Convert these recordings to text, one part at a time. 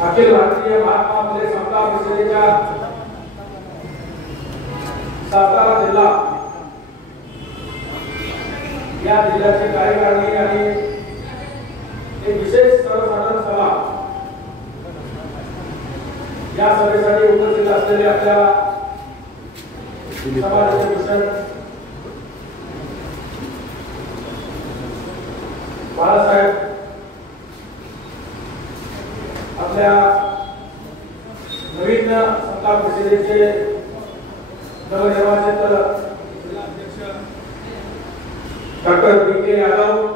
अखिल भारतीय महात्मा फुले समता परिषदेच्या सातारा जिल्हा या जिल्ह्याचे कार्यकारिणी आणि एक विशेष सर्वसाधारण सभा या सभेसाठी उपस्थित असलेले आपल्या समाजाचे भूषण बाळासाहेब आपल्या नवीन समता परिषदेचे नवनिर्वाचित जिल्हाध्यक्ष डॉक्टर बी.के. यादव,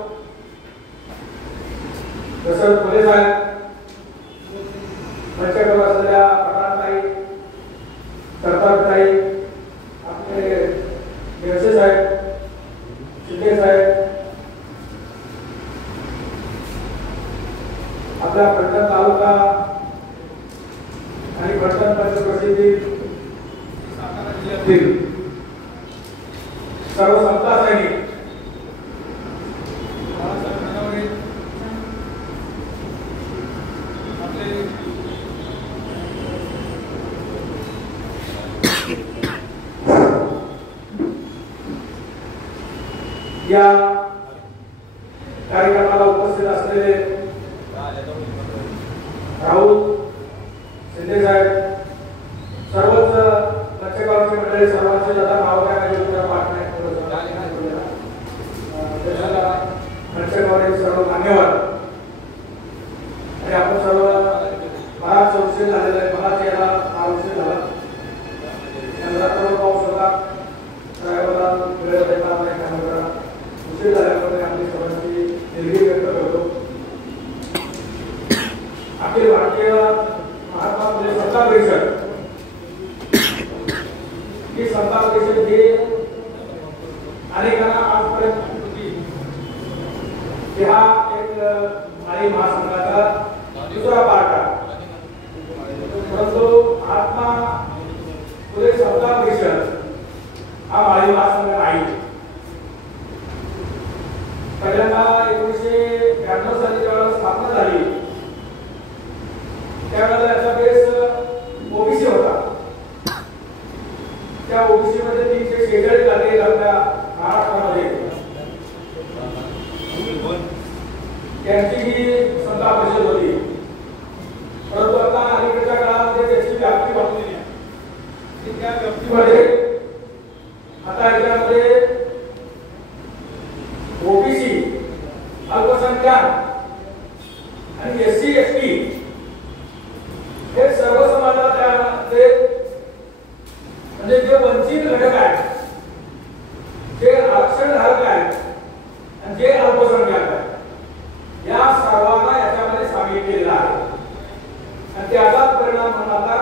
दशरथ फुले साहेब, मंचावर असलेल्या पठाणताई, सरतारताई, आपले देवसे साहेब, शिंदे साहेब, आपला फलटण तालुका आणि फलटण पंचक्रोशीतील सातारा जिल्ह्यातील सर्व समता सैनिक, या कार्यक्रमाला उपस्थित असलेले राहुल शिंदे साहेब, सर्वच पत्रकारांची मंडळी, सर्वांचे दादा नाव काय सर्व मान्यवर आणि आपण सर्व बराच उशीर झालेला आहे, बराच याला हा उशीर झाला, पाऊस होता, ड्रायव्हरला वेळ देता उशीर झाल्यामुळे आम्ही सर्वांची दिलगिरी व्यक्त करतो. अखिल भारतीय महात्मा फुले समता परिषद ही समता परिषद ही अनेकांना आजपर्यंत हा एक माळी महासंघाचा दुसरा पार्ट आहे, परंतु महात्मा फुले समता परिषद हा माळी महासंघ नाही. पहिल्यांदा 1992 साली जेव्हा स्थापना झाली त्यावेळेला याचा बेस ओबीसी होता. त्या ओबीसी मध्ये 346 जाती आपल्या महाराष्ट्रामध्ये, त्यांची ही समता परिषद होती. परंतु आता अलीकडच्या काळामध्ये त्याची व्याप्ती वाढलेली आहे. त्या व्याप्तीमध्ये आता याच्यामध्ये ओबीसी, अल्पसंख्याक आणि एससी एसटी हे सर्व समाजाचे म्हणजे जे वंचित घटक आहेत, जे आरक्षण धारक आहेत आणि जे अल्पसंख्याक आहेत, या सर्वांना याच्यामध्ये सामील केलेला आहे. आणि त्याचाच परिणाम म्हणून आता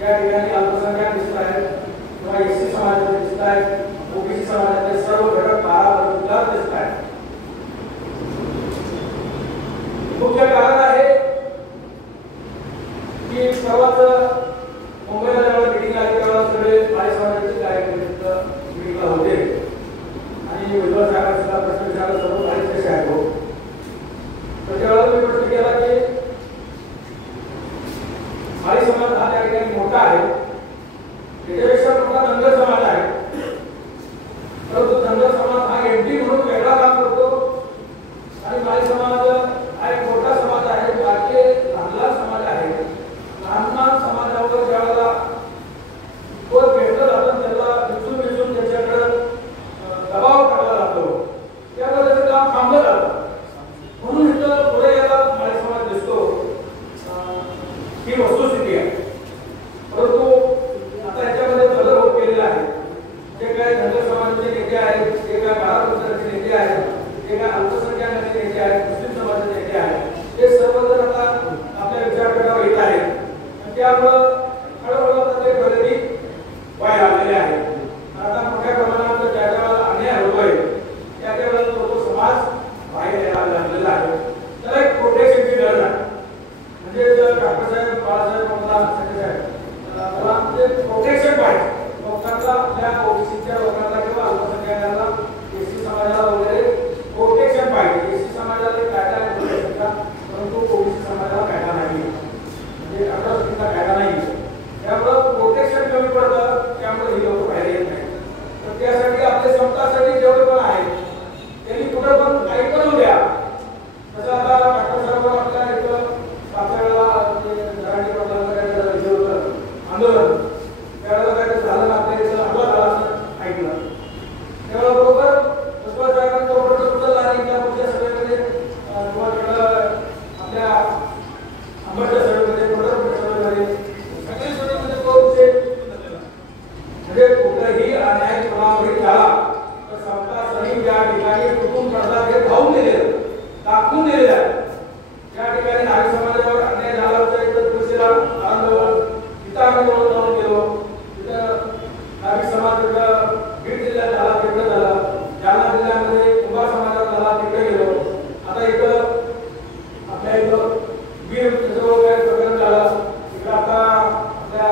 या ठिकाणी अल्पसंख्याक दिसत आहेत किंवा एससी समाजाचे दिसत आहेत, ओबीसी समाजाचे सर्व घटक 12 दिसत आहेत. मुख्य कारण आहे की सर्वात मुंबईला जेव्हा मीटिंग आली तेव्हा सगळे माळी समाजाचे कार्यकर्ते मीटिंगला होते आणि विद्वान साहेबांचा प्रश्न विचारला सर्व माळी कसे आहेत. तर त्यावेळेला प्रश्न केला की माळी समाज हा त्या ठिकाणी मोठा आहे, त्याच्यापेक्षा मोठा धनगर समाज आहे, परंतु धनगर समाज हा एमटी म्हणून वेगळा काम करतो आणि माळी समाज हा एक मोठा समाज आहे, बाकी लहान समाज आहे. लहान समाजावर ज्यावेळेला कोण भेटलं जातं त्याला विचून त्याच्याकडे दबाव टाकला जातो, त्यावेळेला त्याचं काम थांबलं जातं. म्हणून इथं पुढे याला माळी समाज दिसतो, ही वस्तुस्थिती आहे. परंतु आता याच्यामध्ये बदल होत गेलेला आहे. जे काय धनगर समाजाचे नेते आहेत, जे काय बाळापत्राचे नेते आहेत, जे काय अल्पसंख्याकांचे नेते आहेत, मुस्लिम समाजाचे नेते आहेत, हे सर्वजण आता आपल्या विचारपीठावर येत आहेत. त्यामुळं हळूहळू आता ते प्रगती व्हायला लागलेले आहे. आता मोठ्या प्रमाणात ज्या वेळेला अन्याय होतोय त्या वेळेला तो समाज बाहेर यायला लागलेला आहे. त्याला एक प्रोटेक्शनची गरज आहे. म्हणजे जर डॉक्टर साहेब बाळासाहेब मला म्हणजे प्रोटेक्शन पाहिजे लोकांना, आपल्या ओबीसीच्या लोकांना किंवा अल्पसंख्याकांना, एसटी समाजाला वगैरे प्रोटेक्शन पाहिजे. एसटी समाजाला कायदा आहे परंतु ओबीसी समाजाला कायदा नाही, म्हणजे अठरा कायदा नाही. त्यामुळं प्रोटेक्शन कमी पडतं, त्यामुळे ही लोक बाहेर येत नाही. तर त्यासाठी आपल्या समतासाठी जेवढे पण आहेत त्यांनी कुठं पण काही करू द्या. तसं आता डॉक्टर साहेब आपल्या इथं पाचव्या वेळेला मराठी पडलं हे होतं आंदोलन, त्यावेळेला काय झालं ना, आपल्या इथं हल्ला झाला असं ऐकलं. त्यावेळेला बरोबर बसवा साहेबांचा ऑर्डर उचलला आणि त्या पुढच्या सभेमध्ये आपल्या आंबेडकर सभेमध्ये सगळ्या सभेमध्ये तो विषय म्हणजे कुठलाही अन्याय कोणावरही झाला तर समता सैनिक ज्या ठिकाणी कुटुंब पडतात हे धावून दिलेलं, दाखवून दिलेलं आहे. ज्या ठिकाणी नागरी समाजावर अन्याय झाला होता इथं तुळशीला आंदोलन, तिथं आम्ही जवळ जाऊन गेलो. तिथं नागरी समाज बीड जिल्ह्यात झाला, तिकडे झाला. जालना जिल्ह्यामध्ये कुंभार समाजात झाला, तिकडे गेलो. आता इथं आपल्या इथं बीड जवळ काय प्रकरण झालं, तिकडे आता आपल्या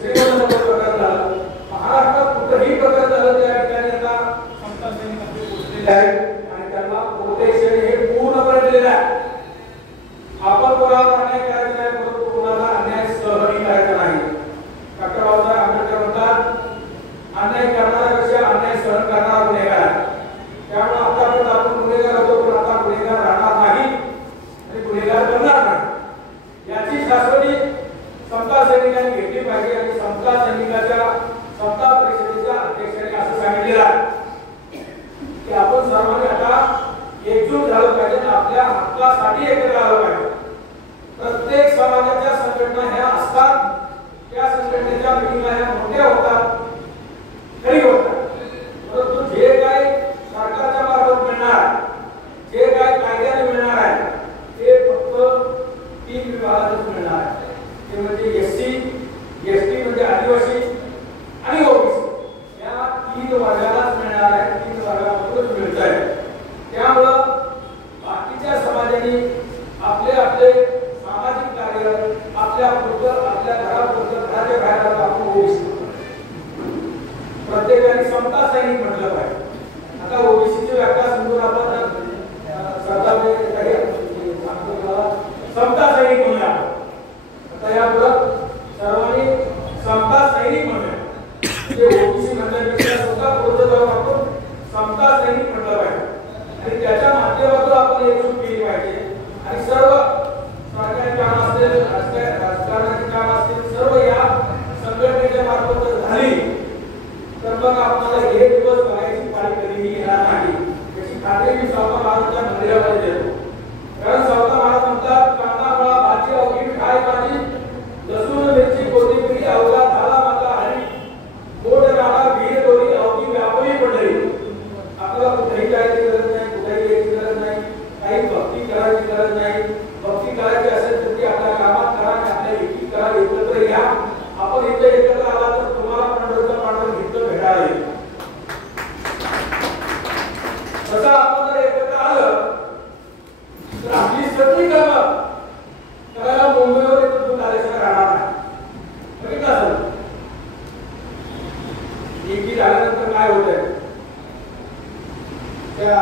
श्रीमंत प्रकरण झालं. महाराष्ट्रात कुठंही प्रकरण झालं त्या ठिकाणी आता समता सैनिकांचे पोहोचलेले आहेत आणि त्यांना प्रोटेक्शन हे पूर्णपणे दिलेलं आहे. आपण कोणावर अन्याय करायचा नाही, परंतु कोणाला अन्याय सहन करायचा नाही. डॉक्टर बाबासाहेब आंबेडकर म्हणतात अन्याय करणाऱ्यापेक्षा अन्याय सहन करणारा गुन्हेगार आहे. त्यामुळे आतापर्यंत आपण गुन्हेगार होतो, पण आता गुन्हेगार राहणार नाही आणि गुन्हेगार करणार नाही. याची शाश्वती समता सैनिकांनी घेतली पाहिजे आणि समता सैनिकाच्या समता परिषदेच्या अध्यक्षांनी असं सांगितलेलं आहे की आपण सर्वांनी आता एकजूट झालं पाहिजे, आपल्या हक्कासाठी एकत्र आलं पाहिजे. प्रत्येक समाजाच्या संघटना ह्या असतात, त्या संघटनेच्या मिटिंगला ह्या मोठ्या होतात, खरी होतात. परंतु जे काही सरकारच्या मार्फत मिळणार, जे काही कायद्याने मिळणार आहे ते फक्त 3 विभागातच मिळणार आहे. ते म्हणजे एससी, एसटी म्हणजे आदिवासी आणि ओबीसी, या 3 वर्गालाच मिळणार आहे. 3 वर्गामधूनच मिळत आहे. त्यामुळं बाकीच्या समाजाने आपले आपले सामाजिक कार्य आपल्या पुरतं, आपल्या घरापुरतं, घराच्या बाहेर आपण ओबीसी प्रत्येकाने समता सैनिक म्हटलं पाहिजे. आता ओबीसीची व्याख्या समजून आपण सरकारने काही समता सैनिक म्हणूया. आता यापुढे सर्वांनी समता सैनिक म्हणूया. म्हणजे ओबीसी म्हणण्यापेक्षा सुद्धा पुढे जाऊन आपण समता सैनिक म्हटलं पाहिजे आणि त्याच्या माध्यमातून आपण एकजूट केली पाहिजे. आणि सर्व सरकारी काम असतील, राजकारणाची काम असतील, सर्व या संघटनेच्या मार्फत झाली तर मग आपल्याला हे दिवस बघायची पाळी कधीही येणार नाही, याची खात्री मी सावकार महाराजांच्या मंदिरामध्ये देतो. कारण सावकार महाराज म्हणतात कांदा फळा भाजी अवघी मिठाई भाजी लसूण मिरची कोथिंबीर अवघा झाला माझा हरी गोड राडा वीर दोरी अवघी व्यापी पडली. आपल्याला कुठेही जायची गरज नाही, कुठेही यायची गरज नाही, काही भक्ती करायची गरज नाही. भक्ती करायची असेल तर ती आपल्या कामात करा, आपल्या विकी करा, एकत्र या. आपण इथे एकत्र आला तर तुम्हाला पंढरचं पांडव इथं भेटायला येईल. तसं आपण जर एकत्र आलं तर आपली सगळी कामं करायला मुंबईवर इथं दूध आल्याशिवाय राहणार नाही. बघितलं असेल एकी झाल्यानंतर काय होतंय, त्या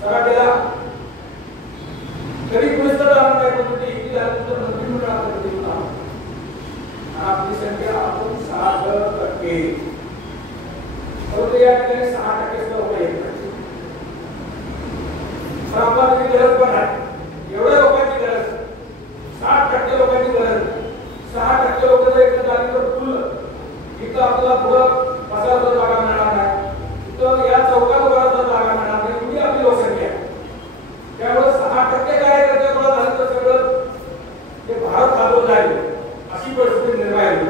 सराटीला कधी कुणीच तर जाणार नाही पण ते इथे झाल्यानंतर मंत्रिमंडळात कधी होता आपली संख्या आपण 6%. परंतु या ठिकाणी 6% लोक येत आपल्याला गरज पण आहे एवढ्या लोकांची गरज 60% लोकांची गरज 6% लोक जर एकत्र आली तर फुल इथं आपल्याला पुढं बसायला जागा मिळणार नाही इथं या चौकात उभारायला जागा मिळणार नाही एवढी आपली लोकसंख्या आहे त्यामुळे 6% कार्यकर्ते गोळा झाले तर सगळं हे भारत हातून जाईल अशी परिस्थिती निर्माण होईल.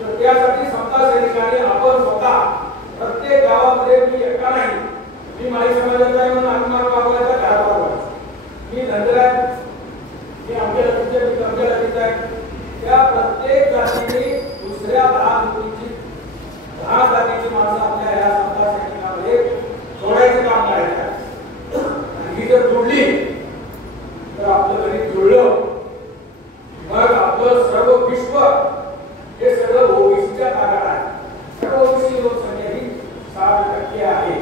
तर त्यासाठी समता सैनिकांनी आपण स्वतः प्रत्येक गावामध्ये मी एकटा नाही मी माळी समाजाचा आहे म्हणून अभिमान बाबाच्या घरात आलो मी धनगराय मी आमच्या जातीचे मी आमच्या जातीचा आहे त्या प्रत्येक जातीने दुसऱ्या 10 जातीची माणसं आपल्या या समता सैनिकांमध्ये जोडायचं काम करायचं आहे आणि ही जर जोडली तर आपलं गणित जुळलं मग आपलं सर्व विश्व हे सगळं ओबीसीच्या ताब्यात आहे सर्व ओबीसी लोकसंख्या ही 60% आहे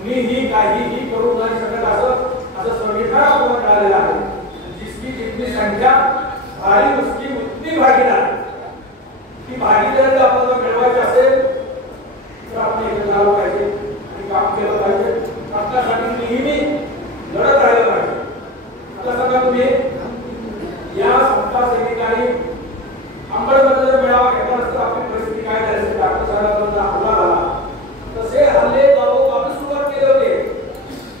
कुणीही काहीही करू नाही शकत असं संविधानात मिळालेलं आहे जिसकी जितनी संख्या भारी उसकी उतनी भागीदार ती भागीदारी आपल्याला मिळवायची असेल तर आपण एकत्र आलो पाहिजे आणि काम केलं पाहिजे आपल्यासाठी नेहमी लढत राहिलं पाहिजे. आता सांगा तुम्ही या समता सैनिकांनी अंबडमध्ये जर मेळावा घेतला असता आपली परिस्थिती काय झाली असती डॉक्टर साहेबांचा हल्ला झाला तसे हल्ले गावोगावी सुरुवात केले होते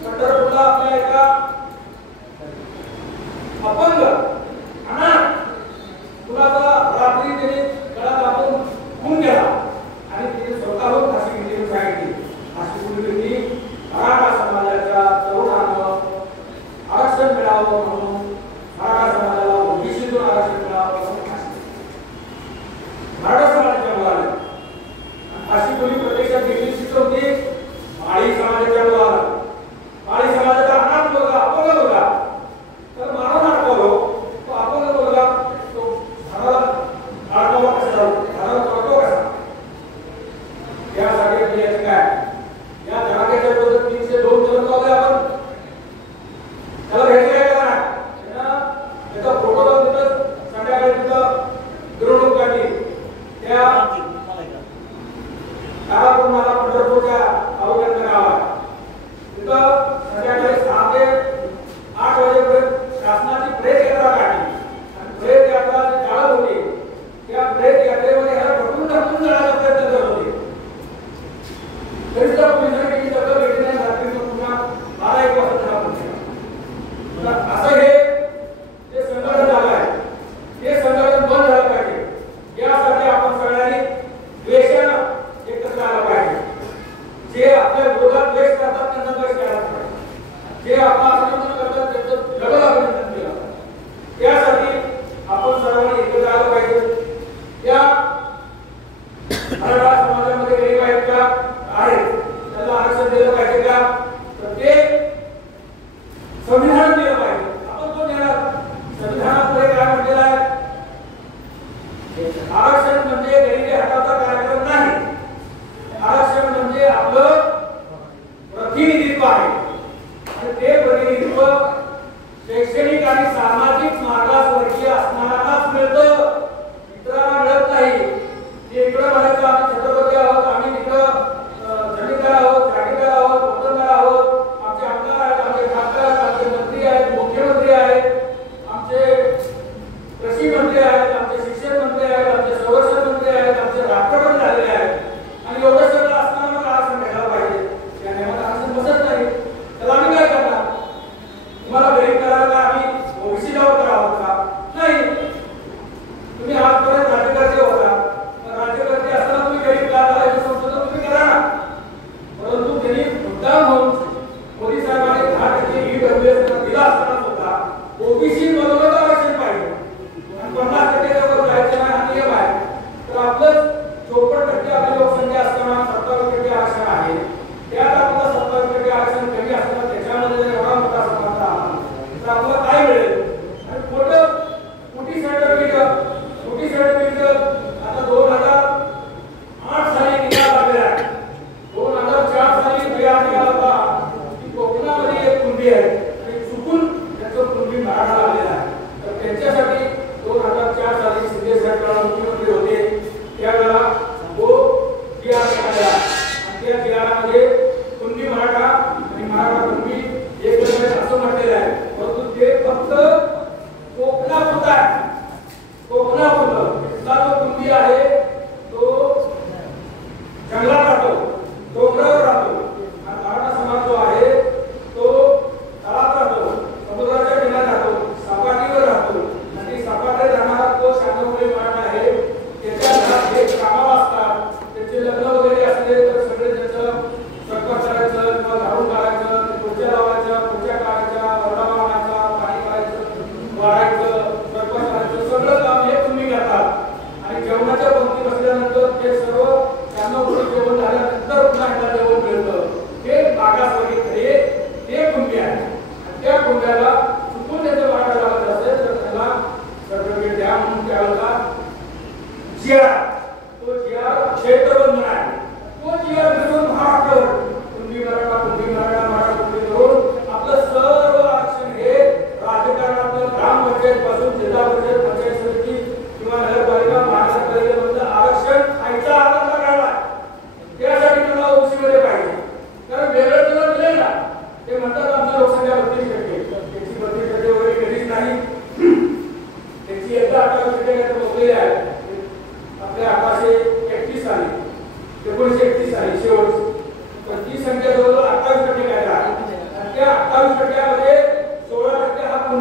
पंढरपूरला आपल्या एका अपंग अनाथ मुलाचा रात्री त्याने गळा कापून खून गेला आणि तिने स्वतःहून फाशी घेतली सांगितली अशी मुलगी मराठा समाजाच्या तरुणांना आरक्षण मिळावं म्हणून मराठा समाजाला ओबीसीतून आरक्षण मिळावं म्हणून मराठा समाजाच्या मुलाला अशी मुली प्रत्यक्षात घेतली होती माळी समाजाच्या मुलाला माळी समाजाचा अनाथ मुलगा अपंग मुलगा तर मारून अडकवलो तो अपंग मुलगा तो झाडाला अडकवला कसा जाऊ झाडाला चढतो कसा यासाठी म्हणजे काय या जनादेच्या विरोधात 302 जन्म लावले आपण त्याला भेटले काय करा त्याचा फोटो लावून तिथं संध्याकाळी तिथं मिरवणूक काढली त्या तारापूर मला पंढरपूरच्या तालुक्यातलं गाव आहे तिथं संध्याकाळी 6 ते 8 वाजेपर्यंत शासनाची प्रेस यात्रा काढली आणि प्रेस यात्रा जी काढत होती त्या प्रेस यात्रेमध्ये ह्याला ढकलून जाण्याचा प्रयत्न करत होते तरी सुद्धा पोलिसांनी काही दखल घेतली नाही रात्रीचं पुन्हा 12-1 वाजता असं हे जे संघटन झालं आहे हे संघटन बंद झालं पाहिजे यासाठी आपण सगळ्यांनी द्वेषानं एकत्र आलं पाहिजे जे आपल्या विरोधात द्वेष करतात त्यांना द्वेष केला पाहिजे जे आपलं अभिनंदन करतात त्यांचं डबल अभिनंदन केलं त्यासाठी आपण सर्वांनी एकत्र आलं पाहिजे या मराठा समाजामध्ये गरीब आहेत का आहेत त्याला आरक्षण दिलं पाहिजे का प्रत्येक संविधान दिलं पाहिजे आपण कोण देणार संविधानामध्ये काय म्हटलेलं आहे आरक्षण म्हणजे गरिबी हटावचा कार्यक्रम नाही आरक्षण म्हणजे आपलं प्रतिनिधित्व आहे आणि ते प्रतिनिधित्व शैक्षणिक आणि सामाजिक मागासवर्गीय असणाऱ्यांनाच मिळतं इतरांना मिळत नाही ते इकडे म्हणायचं आम्ही छत्रपती आहोत आम्ही इकडं जमीनदार आहोत जागीरदार आहोत वतनदार आहोत आमचे आमदार आहेत आमचे खासदार आहेत आमचे मंत्री आहेत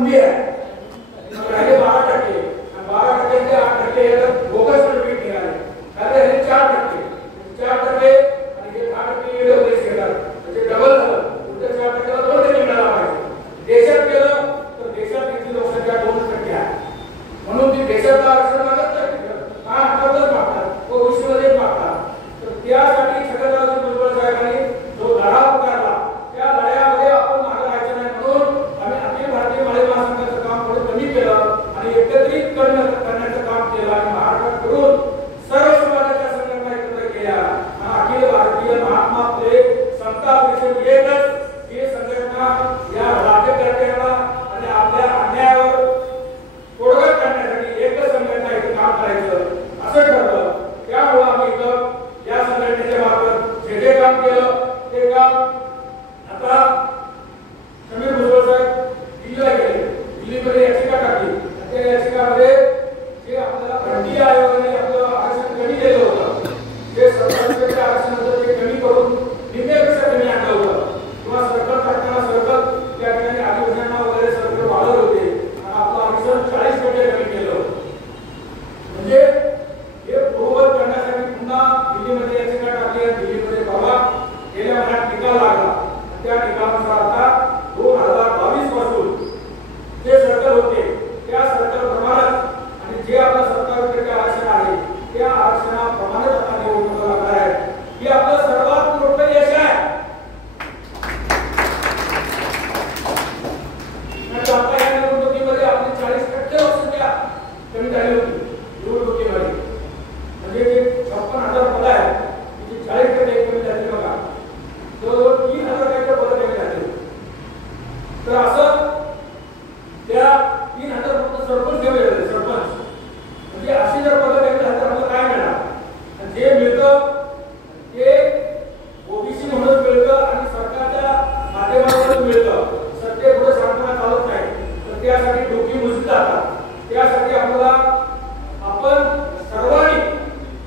मुली आहे राहिले 12% आणि 12% 8% बोगस सर्टिफिकेट निघाले अरे हे 4% आणि हे 10% ईडब्ल्यूएस घेतात म्हणजे डबल झालं उलट 4% ला 2% मिळाला पाहिजे देशात केलं तर देशात इथली लोकसंख्या 2% आहे म्हणून ती देशातलं आरक्षण मागत नाही का हातातच मागतात व विश्वमध्ये मागतात तर त्यासाठी छगनराव भुजबळ साहेबांनी जो लढा पुकारला त्या लढ्यामध्ये आपण मागे राहायचं नाही म्हणून आम्ही अखिल भारतीय माळी महासंघाचं काम थोडं कमी केलं आणि एकत्रित करण्याचं काम केलं आणि महाराष्ट्रात करून सर्व समाजाच्या संघटना एकत्र केल्या अखिल भारतीय महात्मा फुले समता परिषद एकच ही संघटना या राज्यकर्त्यांना आणि आपल्या अन्यायावर तोडगा काढण्यासाठी एकच संघटना इथे काम करायचं असं ठरलं त्यामुळे आम्ही इथं या संघटनेच्या मार्फत जे काम केलं ते काम आता समीर भुजबळ साहेब दिल्लीला गेले दिल्लीमध्ये याचिका टाकली त्या याचिकामध्ये जे आपल्याला भारतीय आयोगाने आपलं आरक्षण कमी केलं होतं जे सरकारचे आरक्षण होतं ते कमी करून निम्म्यापेक्षा कमी आणलं होतं किंवा सर्कल टाकताना सर्कल त्या ठिकाणी अधिवेशनांना वगैरे सर्कल वाढवले होते आणि आपलं आरक्षण 40% कमी केलं होतं म्हणजे हे पूर्ववत करण्यासाठी पुन्हा दिल्लीमध्ये याचिका टाकली आणि दिल्लीमध्ये परवा गेल्या महिन्यात निकाल लागला त्या निकालानुसार आता 2022 पासून जे सर्कल होते त्या सर्कल प्रमाणेच आणि जे आपलं 70% आरक्षण आहे त्या आरक्षणाप्रमाणेच आता निवडणुका लागणार आहे ही आपलं सर्वात मोठं यश आहे आता या निवडणुकीमध्ये आपली 40% लोकसंख्या कमी झाली होती निवडणुकीमध्ये म्हणजे जे 56,000 पद आहे त्याची 40% कमी झाली बघा जवळजवळ 3,000 पद कमी झाली तर असं त्या 3,000 फक्त सरपंच कमी झाले सरपंच म्हणजे अशी जर पद कमी झाली तर आपल्याला काय मिळणार जे मिळतं ते ओबीसी म्हणून मिळतं आणि सरकारच्या माध्यमातून मिळतं सत्य पुढे सांगताना चालत नाही तर त्यासाठी डोकी मुजली जातात त्यासाठी आपल्याला आपण सर्वांनी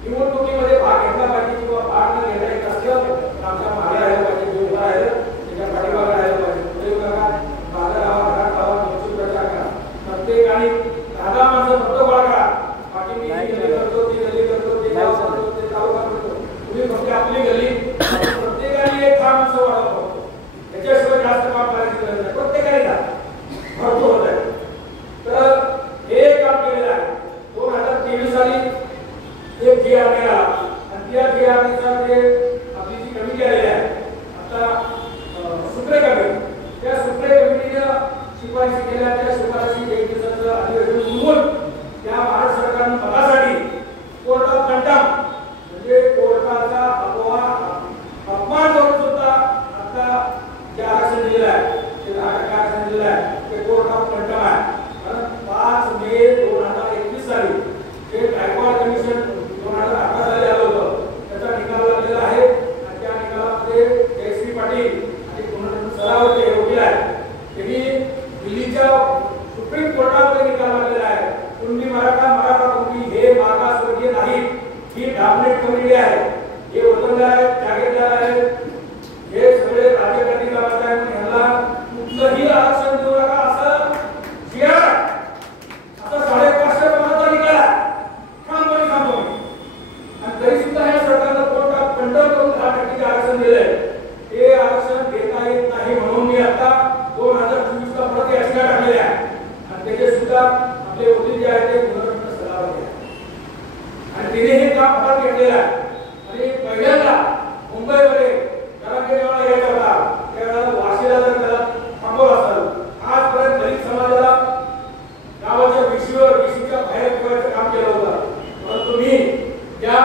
निवडणुकीमध्ये भाग घेतला पाहिजे किंवा भाग न घेता येत असलं तर आमच्या मागे राहायला पाहिजे जे उभं राहिलं त्याच्या पाठीमागे राहायला पाहिजे पुढे बघा माझा गावा घरात गावा मजूर प्रचार करा प्रत्येकाने 10 माणसं फक्त गोळा करा बाकी मी ही गल्ली करतो ती गल्ली करतो ते गाव करतो ते तालुका करतो तुम्ही फक्त आपली गल्ली प्रत्येकाने एक 10 माणसं वाढवतो त्याच्याशिवाय जास्त काम करायची गरज नाही प्रत्येकाने जा भरपूर होत आहे तर हे काम केलेलं आहे 2023 साली एक जी आर मिळाला आणि त्या जी आरनुसार जे आपली जी कमिटी आलेली आहे आता सुप्रे कमिटी त्या सुप्रे कमिटीनं शिफारशी केल्या त्या शिफारशी 1 दिवसाचं अधिवेशन बोलवून त्या महाराष्ट्र सरकारनं मतासाठी कोर्ट ऑफ कंटेम्प्ट म्हणजे कोर्टाचा अपमान करून सुद्धा आता जे आरक्षण दिलेलं आहे ते 10% आरक्षण दिलेलं आहे ते कोर्ट ऑफ कंटेम्प्ट आहे कारण 5 मे 2021 साली जे गायकवाड कमिशन 2018 साली आलं होतं त्याचा निकाल लागलेला आहे आणि त्या निकालामध्ये जयश्री पाटील आणि सरावते वकील आहे त्यांनी दिल्लीच्या सुप्रीम कोर्टामध्ये निकाल लागलेला आहे कुणबी मराठा कुणबी हे मागासवर्गीय नाही ही डॉमिनेट कमिटी आहे हे वतनदार आहेत जागीरदार आहेत हे सगळे राज्यकर्ते गावात आहेत यांना कुठलंही आरक्षण देऊ नका असं जिआर आता 550 मताचा निकाल आहे थांबतो आणि तरी सुद्धा या सरकारनं कोर्ट ऑफ कंटेम्प्ट करून 10% आरक्षण दिलंय हे आरक्षण देता येत नाही म्हणून मी आता 2024 ला परत याचिका टाकलेली आहे आणि त्याचे सुद्धा आपले वकील जे आहेत ते पुनर्विचार सल्ला दिला आणि तिने हे काम हातात घेतलेलं आहे आणि पहिल्यांदा मुंबईमध्ये जरांगेवाला यायचा होता त्यावेळेला वाशीला जर त्याला थांबवलं असतं आजपर्यंत दलित समाजाला गावाच्या विशीच्या बाहेर ठेवायचं काम केलं होतं परंतु मी या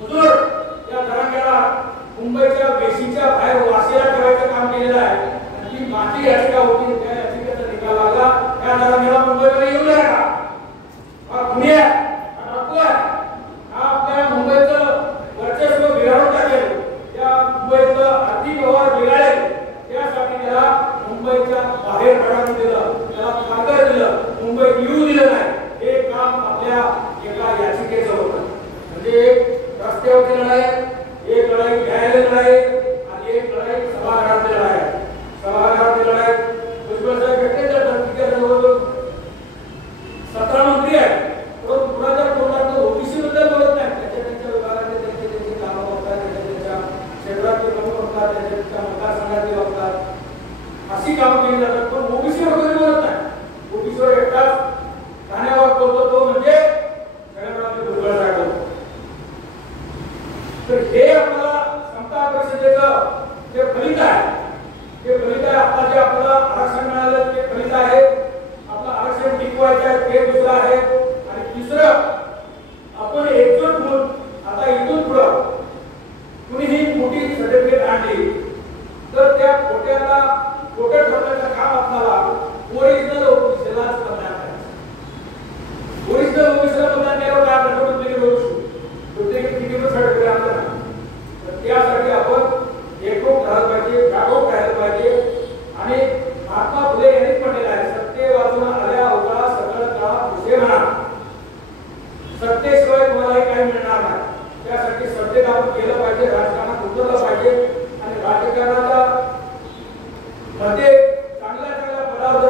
बुजुर्ग या जरांगेला मुंबईच्या वेशीच्या बाहेर वाशीला ठेवायचं काम केलेलं आहे आणि ती माझी याचिका होती त्या याचिकेचा निकाल लागला त्या जरांगेला मुंबईमध्ये येऊ नये का हा खुनी आहे हा डाकू आहे हा आपल्या मुंबईचं वर्चस्व बिघडवून टाकेल त्या मुंबईचं आर्थिक व्यवहार बिघडेल त्यासाठी त्याला मुंबईच्या बाहेर काढून दिलं त्याला पारगर दिलं मुंबईत येऊ दिलं नाही हे काम आपल्या एका याचिकेचं होतं म्हणजे रस्त्यावरची लढाई एक लढाई न्यायालयीन लढाई आणि एक लढाई सभागृहातली लढाई सभागृहातली लढाई भुजबळ साहेब भेटले तर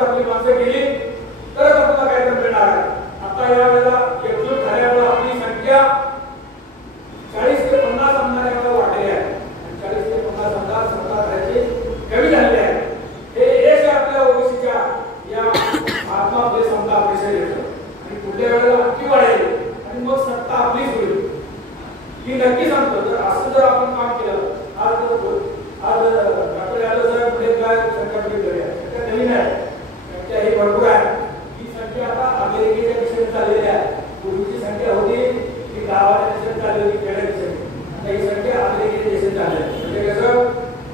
जर आपली माणसं गेली तरच आपल्याला काय मिळणार आहे. आता या वेळेला एकजूट झाल्यामुळे आपली संख्या 40 ते 50 आमदारांना वाढली आहे. 40 ते 50 आमदार सत्ता करायचे कमी झाले आहे. हे यश आपल्या ओबीसीच्या या महात्मा फुले समता परिषद येतं आणि पुढल्या वेळेला आणखी वाढेल आणि मग सत्ता आपलीच होईल ही नक्की सांगतो. जर असं जर आपण काम केलं आज डॉक्टर यादव साहेब पुढे काय संख्या नवीन आहे संख्या ही भरपूर आहे. ही संख्या आता अमेरिकेच्या दिशेने चाललेली आहे. पूर्वीची संख्या होती ती गावाच्या दिशेने चालली होती खेड्या दिशेने. आता ही संख्या अमेरिकेच्या दिशेने चालली आहे. म्हणजे कसं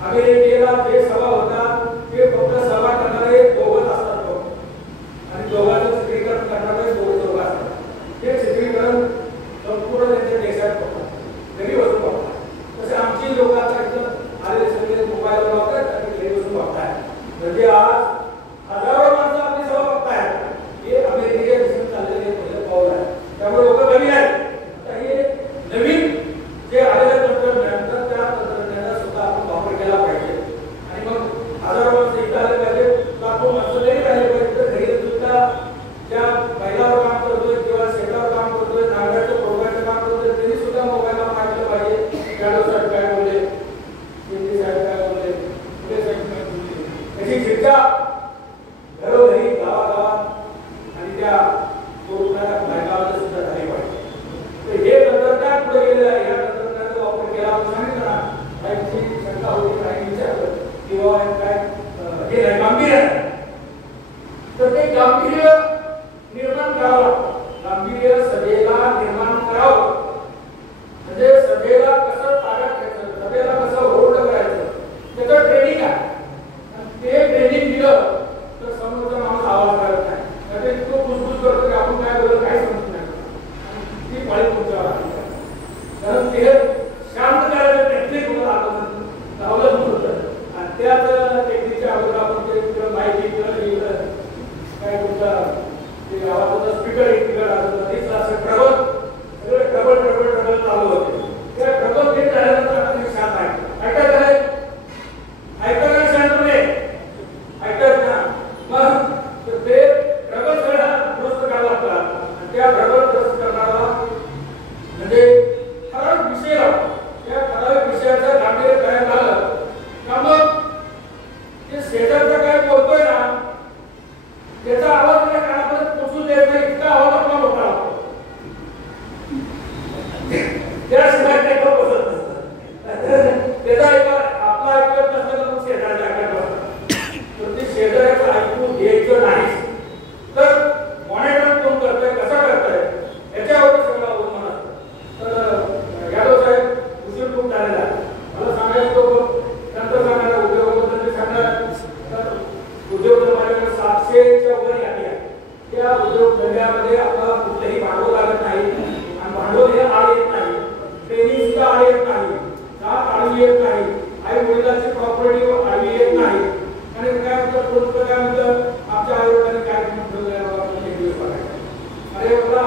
अमेरिकेला जे सभा होतात ते फक्त सभा करणारे दोघंच असतात आणि दोघांचं चित्रीकरण करणारे दोघं असतात. ते चित्रीकरण संपूर्ण त्यांच्या देशात होतात घरी बसून बघतात. तसे आमची लोक आता इथं आलेले सगळे मोबाईलवर वापरतात आणि घरी बसून बघताय. म्हणजे आज हजारो माणसं आपली सभा बघतायत हे अमेरिकेच्या दिशेने चाललेले पहिलं पाऊल आहे. त्यामुळे लोक कमी आहेत. आता हे नवीन जे आलेलं तंत्रज्ञान तर त्या तंत्रज्ञानाचा सुद्धा आपण वापर केला पाहिजे आणि मग हजारो माणसं इथं आले पाहिजे लाखो माणसं तरी राहिले पाहिजे. तर घरी सुद्धा ज्या बैलावर काम करतोय किंवा शेतावर काम करतोय नांगराचं प्रोग्रामचं काम करतोय त्यांनी सुद्धा मोबाईलला पाहिलं पाहिजे. यादव साहेब काय बोलले शिंदे साहेब काय बोलले पुढे साहेब काय बोलले याची चर्चा घरोघरी गावागावात आणि त्या कोरोनाच्या बायकामध्ये सुद्धा झाली पाहिजे. तर हे तंत्रज्ञान पुढे गेलेलं आहे. या तंत्रज्ञानाचा वापर केला आपण सांगितलं ना काहींची शंका होती काही विचारलं किंवा काय हे नाही गांभीर्य आहे तर ते गांभीर्य निर्माण करावं लागतं. गांभीर्य सभेला निर्माण करावं म्हणजे सभेला कसं ताब्यात घ्यायचं सभेला कसं होल्ड करायचं त्याचं ट्रेनिंग आहे. ते ट्रेनिंग दिलं तर समोरचा माणूस आवाज करत नाही. ते तो कुसकुस करतो की आपण काय बोलतो काय समजत नाही. ती पाळी तुमच्यावर आली कारण ते शांत करायचं टेक्निक होतं लावलं होतं आणि त्याच टेक्निकच्या अगोदर आपण ते माहिती काय तुमचा ते आवाजाचा स्पीकर एक बिघड असं ट्रबल सगळे ट्रबल चालू होते. त्या ट्रबल नीट झाल्यानंतर आपण शांत आहे ऐकत आहे ऐकत नाही शांतपणे ऐकत ना मग ते ट्रबल सगळं दुरुस्त करावं लागतं आणि त्या ट्रबल दुरुस्त करणारा म्हणजे ठराविक विषय त्या ठराविक विषयाचं गांभीर्य तयार झालं का मग ते शेजारचं काय बोलतोय ना त्याचा आवाज त्या कानापर्यंत पोहोचू देत नाही. इतका आवाज आपला मोठा होतो त्याशिवाय काही बसत नसतं. त्याचा आपला ऐकत नसतं तर मग शेजारच्या ऐकत बसतात. तर ते शेजाऱ्याचं ऐकून घ्यायचं नाही तर मॉनिटर कोण करतोय कसं करतोय याच्यावर सगळं अवलंबून असतं. तर यादव साहेब उशीर खूप झालेला मला सांगायचं नंतर सांगायला उद्योगाबद्दल सांगणार उद्योग जर माझ्याकडे 700च्या वर यादी आहे. त्या उद्योग धंद्यामध्ये आपल्याला कुठलंही भांडवल लागत नाही आणि भांडवल हे आड येत नाही. ट्रेनिंग सुद्धा आड येत नाही. जात आडवी येत नाही. आई वडिलांची प्रॉपर्टी आडवी येत नाही. आणि काय म्हणतात कोणतं काय म्हणतं आमच्या आई वडिलांनी काय म्हटलं एक दिवस बघायचं अरे बघा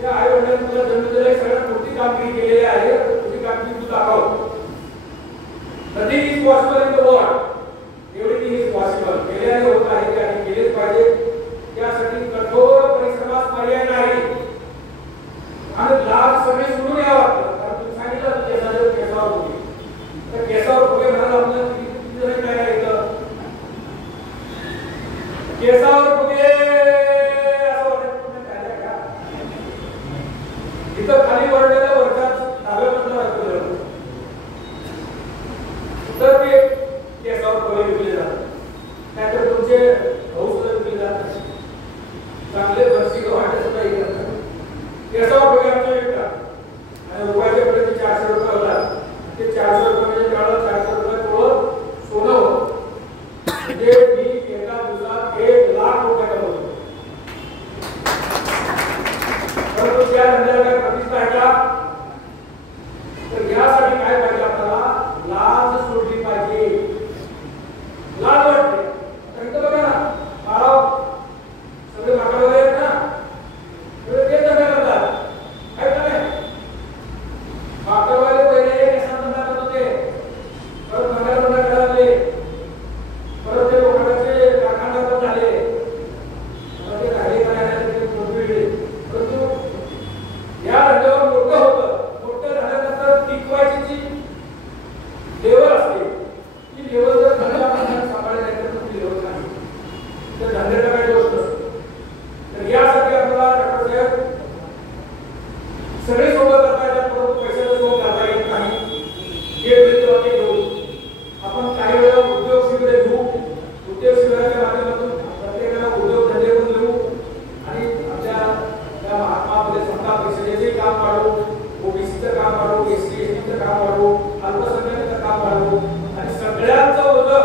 त्या आई वडिलांनी तुला जन्म दिला सगळ्यात मोठी कामगिरी केलेली आहे. तुझी कामगिरी तू दाखव. Nothing is possible in the world. Everything is possible. केल्याने होत आहे ते आणि केलेच पाहिजे. त्यासाठी कठोर परिश्रमास पर्याय नाही आणि लाभ सगळे सोडून यावं लागतं. कारण तुम्ही सांगितलं केसावर फुगे तर केसावर फुगे म्हणाल आपल्याला किती जण काय करायचं केसावर फुगे असं वाटत का इथं खाली वरलेल्या वरच्या धाब्याबद्दल ऐकलं तर ते केसावर फुगे विकले जातात. त्यातर तुमचे भाऊ सुद्धा विकले जातात. चांगले वर्षी वाटे सुद्धा हे करतात. केसावर फुगे आमच्या विकतात आणि रुपयाच्या पर्यंत 400 रुपये होतात. ते 400 रुपये म्हणजे त्यावेळेला 400 रुपये थोडं सोनं होतं. म्हणजे मी एका दिवसात 1 लाख रुपये कमवतो. परंतु त्या धंद्याला काय प्रतिष्ठा आहे का तर धंद्याचा काही दोष नसतो. तर यासाठी आपल्याला डॉक्टर साहेब सगळे सोबत करता येतात, परंतु पैशाचा सोबत करता येत नाही. हे वाक्य घेऊन आपण काही वेळा उद्योग शिबिरे घेऊ. उद्योग शिबिराच्या माध्यमातून प्रत्येकाला उद्योग धंदे पण देऊ आणि आपल्या या महात्मामध्ये समता परिषदेचे काम वाढवू, ओबीसीचं काम वाढवू, एसटी एसटीचं काम वाढवू, अल्पसंख्याकांचं काम वाढवू आणि सगळ्यांचं ओझं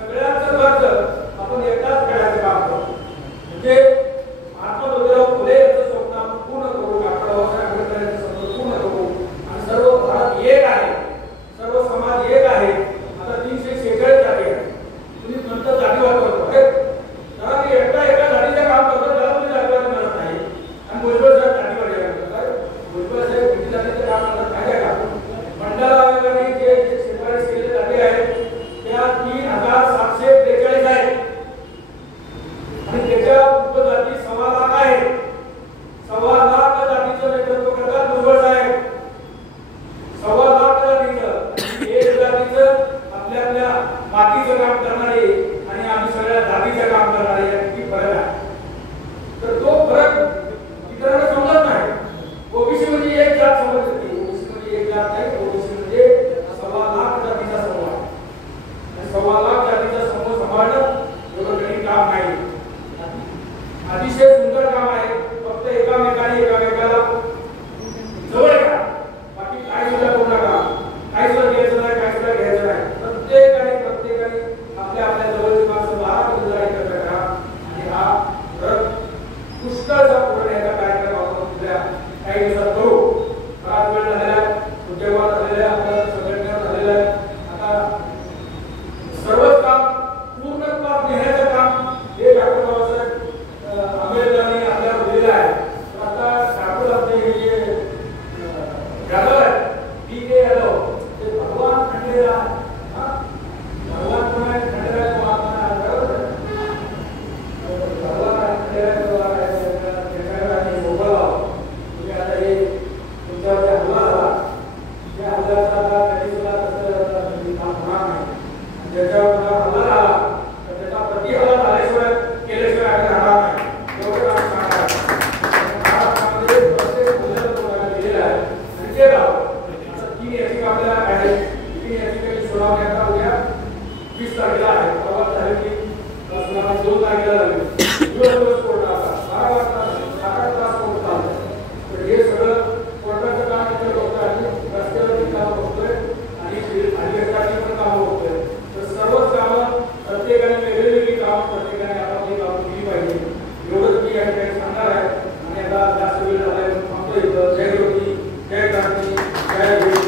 सगळ्यांचं कर्ज आपण एकदाच फेडायचं काम करू. म्हणजे महात्मा ज्योतिराव फुले यांचं स्वप्न आपण पूर्ण करू, डॉक्टर बाबासाहेब आंबेडकर यांचं स्वप्न पूर्ण करू आणि सर्व भारत एक आहे, सर्व समाज एक आहे. आता 346 जाती आहेत. तुम्ही नंतर जातीवाद करतो जरा मी एका जातीचं काम करतो त्याला तुम्ही जातीवाद म्हणत नाही. आणि भुजबळ साहेब जातीवाद करतात. भुजबळ साहेब किती जातीचं काम करतात काय का? मंडळ आयोगाने जे शिफारस केलेले जाती आहेत त्या 3743 आहेत आणि त्याच्या उपजाती 1.25 लाख आहेत. 1.25 लाख जातीचं नेतृत्व करतात भुजबळ साहेब. 1.25 लाख जातीचं एक जातीचं आपल्या मातीचं काम करणारे आणि आम्ही सगळ्या जातीचं काम करणारे यात किती फरक आहे. तर तो फरक इतरांना समजत नाही. ओबीसी म्हणजे एक जात समजत नाही. ओबीसी म्हणजे एक जात नाही. ओबीसी म्हणजे 1.25 लाख जातीचा समूह आहे. 1.25 लाख जातीचा समूह सांभाळणं एवढं कठीण काम नाही. अतिशय सुंदर काम आहे. फक्त एकामेकाला जवळ घ्या. बाकी काय सुद्धा करू नका. काय सुद्धा घ्यायचं नाही, काय सुद्धा घ्यायचं नाही. प्रत्येकाने आपल्या जवळची माणसं 12 किलोमीटर एकत्र करा आणि हा पुष्कळचा पूर्ण कार्यक्रम आपण उद्या काही दिवसात करू. बराच वेळ झालेला आहे, उद्योगात झालेला आहे, आपल्या संघटनेवर झालेला आहे. आता सर्वच काम पूर्णत्वास नेण्याचं काम हे डॉक्टर बाबासाहेब आंबेडकरांनी आपल्यावर दिलेलं आहे. तर आता डॉक्टर आपले हे जे जगल आहे BA ते भगवान खंडेरा भगवान कोण आहे? खंडेराय महात्मा आहे. बरोबर आहे. भगवान खंडेराय तुम्ही आता हे तुमच्यावर जे हल्ला झाला त्या हल्ल्याचा कधी सुद्धा तसं काम होणार नाही. ज्याच्यावर हल्ला झाला तर त्याचा प्रति हल्ला झाल्याशिवाय केल्याशिवाय आम्ही राहणार नाही. एवढं काम सांगणार महाराष्ट्रामध्ये प्रत्येक मुलाला तुम्हाला दिलेलं आहे आणि ते राहावं. आता 3 याचिका आपल्याला आहेत. 3 याचिकेची सुनावणी आता उद्या 20 तारखेला आहे. परवा झाली की सुनावणी 2 तारखेला झाली. दिवस कोर्टात आता 12 वाजता 8 तास कोर्ट चालतं. तर हे सगळं कोर्टाचं काम इथे होतं आणि रस्त्यावरची कामं बघतोय आणि अधिवेशनाची पण कामं बघतोय. तर सर्वच कामं प्रत्येकाने वेगवेगळी कामं प्रत्येकाने आपापली कामं केली पाहिजे. एवढंच मी या ठिकाणी सांगणार आहे आणि आता जास्त वेळ झाला थांबतो इथं. जय ज्योती, जय क्रांती, जय